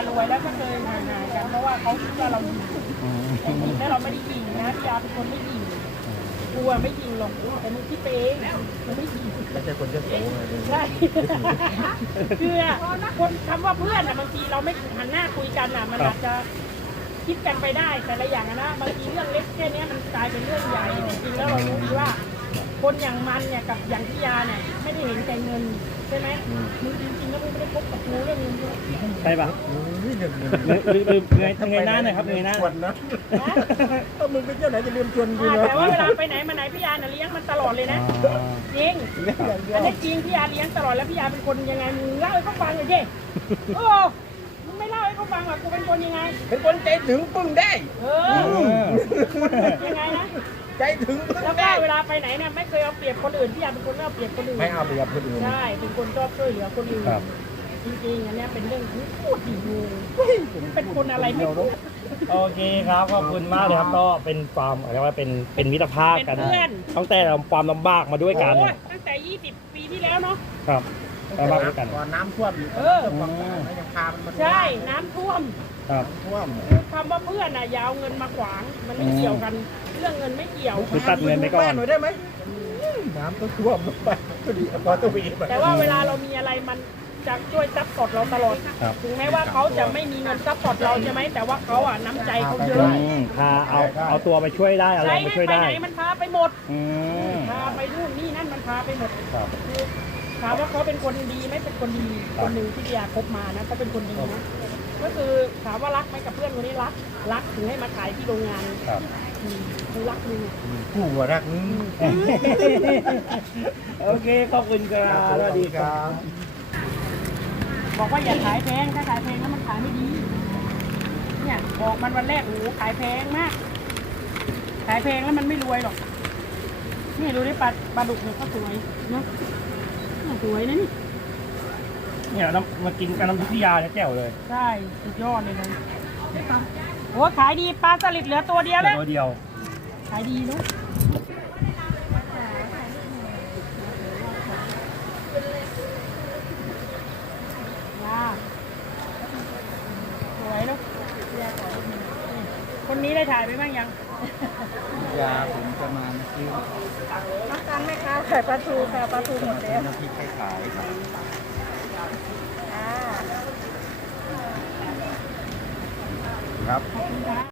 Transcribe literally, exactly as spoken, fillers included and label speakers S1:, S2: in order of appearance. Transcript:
S1: รวยแล้วก็เคยห่างๆกันเพราะว่าเขาคิดว่าเรายิงแต่จริงแล้วเราไม่ได้ยิงนะพี่ยาเป็นคนไม่ยิงกลัวไม่ยิงหรอกแต่มึงคิดไปเองมันไม่ยิงไม่ใช่คนเจ้าชู้ใช่คือคนคำว่าเพื่อนอ่ะบางทีเราไม่หันหน้าคุยกันอ่ะมันอาจจะคิดกันไปได้แต่ละอย่างนะบางทีเรื่องเล็กแค่นี้มันกลายเป็นเรื่องใหญ่จริงๆแล้วเรารู้ดีว่าคนอย่างมันเนี่ยกับอย่างพี่ยาเนี่ยไม่ได้เห็นแต่เงินใช่ไหมมึงจริงๆแล้วมึงไม่ได้พบกับกูเรื่องเงินด้วย
S2: ใช่ปะลืมลืมเงยเงยหน้าหน่อยครับเงยหน้าชวนนะถ้ามึงไปเที่ยวไหนจะลืมชวนกูนะ
S1: แต่ว่าเวลาไปไหนมาไหนพี่ยาเนี่ยเลี้ยงมันตลอดเลยนะจริงอันนี้จริงพี่ยาเลี้ยงตลอดแล้วพี่ยาเป็นคนยังไงมึงเล่าให้เขาฟังเลยดิโอ้มึงไม่เล่าให้เขาฟังหรอกกูเป็นคนยังไง
S3: เป็นคนใจถึงปึ้งได้
S1: เออยังไงนะ
S3: ใจถึง
S1: แล้วก็เวลาไปไหนเนี่ยไม่เคยเอาเปรียบคนอื่นพี่ยาเป็นคนไม่เอาเปรียบคนอื่น
S3: ไม่เอาเปรียบคนอื่น
S1: ใช่เป็นคนชอบช่วยเหลือคนอื่นจริงๆอันนี้เป็นเรื่องที่พูดดีงูเป็นคนอะไรไม่รู้
S2: โอเคครับขอบคุณมากเลยครับก็เป็นความอะไรว่าเป็นเป็นมิตรภาพกันตั้งแต่เราความลำบากมาด้วยกัน
S1: ตั้งแต่ยี่สิบปีที่แล้วเนาะ
S2: ครับลำบากด้วยกัน
S3: ก่อนน้ำท่วม
S1: เออใช่น้ำท่วม
S2: ครับ
S3: ท่วม
S1: คือคำว่าเพื่อนอ่ะยาวเงินมาขวางมันไม่เกี่ยวกันเรื่องเงินไม่เกี่ยว
S2: คือตัดเงินไปก่อน
S3: หน่อยได้ไหมน้ำก็ท่วมไปก็ดีพอตัววี
S1: แต่ว่าเวลาเรามีอะไรมันจะช่วยซัพพอร์ตเราตลอดถึงแม้ว่าเขาจะไม่มีเงินซัพพอร์ตเราใช่ไหมแต่ว่าเขาอ่ะน้ำใจเขาเยอะ
S2: พาเอาเอาตัวไปช่วยได้อะไรไปช่วยได้
S1: ไปไหนมันพาไปหมดพาไปนู่นนี่นั่นมันพาไปหมดถามว่าเขาเป็นคนดีไหมเป็นคนดีคนหนึ่งที่พี่ยาคบมานะเขาเป็นคนดีนะก็คือถามว่ารักไหมกับเพื่อนคนนี้รักรักถึงให้มาขายที่โรงงานคือรักมึง
S3: ผู้รักมึง
S2: โอเคขอบคุณครับสวัสดีครับ
S1: บอกว่าอย่าขายแพงถ้าขายแพงแล้วมันขายไม่ดีเนี่ยบอกมันวันแรกโอ้โหขายแพงมากขายแพงแล้วมันไม่รวยหรอกนี่ดูดิปลาปลาดุกเนี่ยก็สวยเนาะสวยนะนี่
S2: เนี่ยน้ำมากินกับน้ำพริกพิยาเนี่ยแจ๋วเลย
S1: ใช่สุดยอดเลยนะโอ้ขายดีปลาสลิดเหลือตัวเดียวเลย
S2: ตัวเดียว
S1: ขายดีเนาะสวยลูกคนนี้ได้ถ่ายไปบ้างยัง
S3: ยาผมจะมาซื้อ
S1: น้ำตาลไหมคะไข่ปลาทูค่ะปลาทูหมดแล้ว
S3: น้ำพริกขายครับ